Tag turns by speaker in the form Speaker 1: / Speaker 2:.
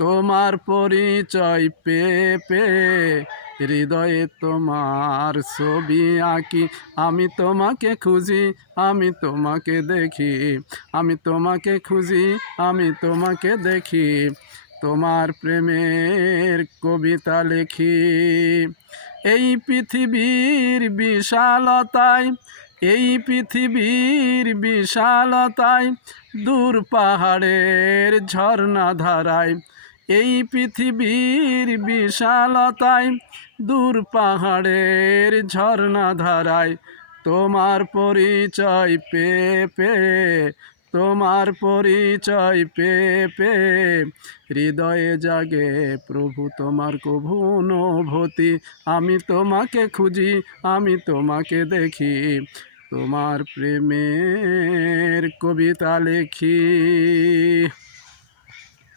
Speaker 1: তোমার পরিচয় pay pay, হৃদয়ে তোমার ছবি আঁকি। আমি তোমাকে খুঁজি, আমি তোমাকে দেখি। আমি তোমাকে খুঁজি, আমি তোমাকে দেখি। তোমার প্রেমের কবিতা লেখি। এই পৃথিবীর বিশালতায়, এই পৃথিবীর বিশালতায়, দূর পাহাড়ের ঝর্ণা ধারায় এই পৃথিবীর বিশালতায়, দূর পাহাড়ের ঝর্ণা ধারায়, তোমার পরিচয় পে পে, তোমার পরিচয় পে পে, হৃদয়ে জাগে প্রভু তোমার কভু অনুভূতি, আমি তোমাকে খুঁজি, আমি তোমাকে দেখি, তোমার প্রেমের কবিতা লেখি।